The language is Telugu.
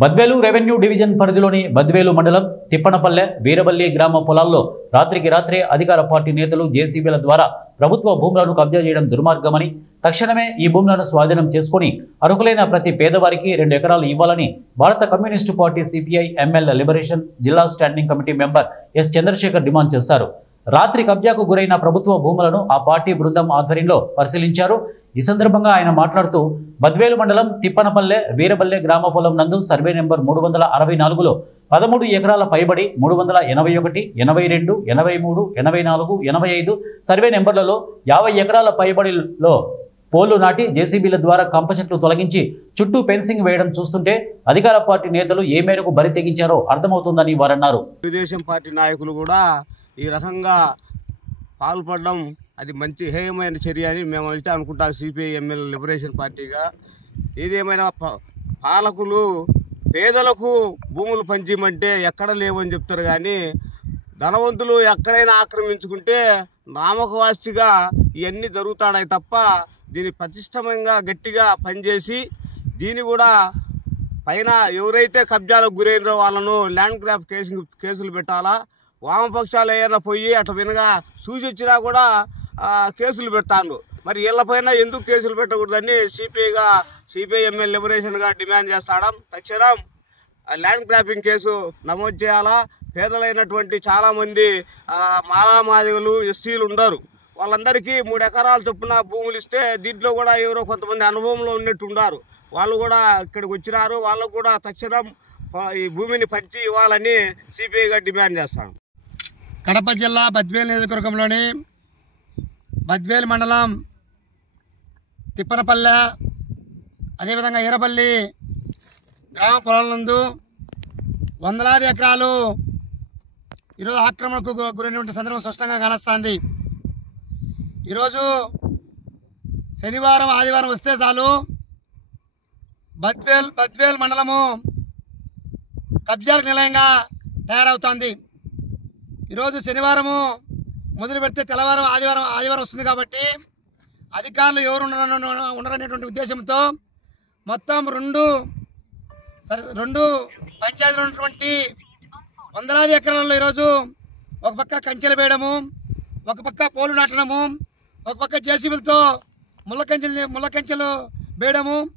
బద్వేలు రెవెన్యూ డివిజన్ పరిధిలోని బద్వేలు మండలం తిప్పనపల్లె వీరబల్లి గ్రామ పొలాల్లో రాత్రికి రాత్రే అధికార పార్టీ నేతలు జేసీబీల ద్వారా ప్రభుత్వ భూములను కబ్జా చేయడం దుర్మార్గమని, తక్షణమే ఈ భూములను స్వాధీనం చేసుకుని అర్హులైన ప్రతి పేదవారికి 2 ఎకరాలు ఇవ్వాలని భారత communist party CPI ML liberation జిల్లా standing committee member S Chandrashekar demand చేశారు. రాత్రి కబ్జాకు గురైన ప్రభుత్వ భూములను ఆ పార్టీ బృందం ఆధ్వర్యంలో పరిశీలించారు. ఈ సందర్భంగా ఆయన మాట్లాడుతూ బద్వేలు మండలం తిప్పనపల్లె వీరబల్లె గ్రామ పొలం నందు సర్వే నెంబర్ 364లో 13 ఎకరాల పైబడి 381, 82, 83, 84, 85 సర్వే నెంబర్లలో 50 ఎకరాల పైబడిలో పోలు నాటి జేసీబీల ద్వారా కంప చెట్లు తొలగించి చుట్టూ ఫెన్సింగ్ వేయడం చూస్తుంటే అధికార పార్టీ నేతలు ఏ మేరకు బరి తెగించారో అర్థమవుతుందని వారన్నారు. తెలుగుదేశం పార్టీ నాయకులు కూడా ఈ రకంగా పాల్పడడం అది మంచి హేయమైన చర్య అని మేము అయితే అనుకుంటాం. సిపిఐ ఎంఎల్ లిబరేషన్ పార్టీగా ఏదేమైనా పాలకులు పేదలకు భూములు పంచిమంటే ఎక్కడ లేవని చెప్తారు, కానీ ధనవంతులు ఎక్కడైనా ఆక్రమించుకుంటే నామకవాస్తిగా ఇవన్నీ జరుగుతాయి తప్ప దీన్ని పటిష్టంగా గట్టిగా పనిచేసి దీన్ని కూడా పైన ఎవరైతే కబ్జాలకు గురైనో వాళ్ళను ల్యాండ్ గ్రాప్ కేసులు పెట్టాలా. వామపక్షాలు ఏమైనా పోయి అట్లా వినగా చూసి వచ్చినా కూడా కేసులు పెడతాను. మరి వీళ్ళపైన ఎందుకు కేసులు పెట్టకూడదని సిపిఐ ఎంఎల్ లిబరేషన్గా డిమాండ్ చేస్తాం. తక్షణం ల్యాండ్ గ్రాపింగ్ కేసు నమోదు చేయాలా. పేదలైనటువంటి చాలామంది మాలామాదిగలు ఎస్సీలు ఉండరు, వాళ్ళందరికీ 3 ఎకరాల చొప్పున భూములు ఇస్తే దీంట్లో కూడా ఎవరో కొంతమంది అనుభవంలో ఉన్నట్టు ఉన్నారు, వాళ్ళు కూడా ఇక్కడికి వచ్చినారు. వాళ్ళకు కూడా తక్షణం ఈ భూమిని పంచి ఇవ్వాలని సిపిఐగా డిమాండ్ చేస్తాం. కడప జిల్లా బద్వేలు నియోజకవర్గంలోని బద్వేలు మండలం తిప్పనపల్లె అదేవిధంగా ఈరబల్లి గ్రామ పొలాల నందు వందలాది ఎకరాలు ఈరోజు ఆక్రమణకు గురైనటువంటి సందర్భం స్పష్టంగా కానొస్తుంది. ఈరోజు శనివారం ఆదివారం వస్తే చాలు బద్వేలు మండలము కబ్జాలకు నిలయంగా తయారవుతోంది. ఈరోజు శనివారము మొదలు పెడితే తెల్లవారం ఆదివారం వస్తుంది కాబట్టి అధికారులు ఎవరు ఉండరనేటువంటి ఉద్దేశంతో మొత్తం రెండు పంచాయతీలు ఉన్నటువంటి వందలాది ఎకరాలలో ఈరోజు ఒక పక్క కంచెలు వేయడము, ఒక పక్క పోలు నాటడము, ఒక పక్క జేసీబీలతో ముళ్ళ కంచెలు వేయడము,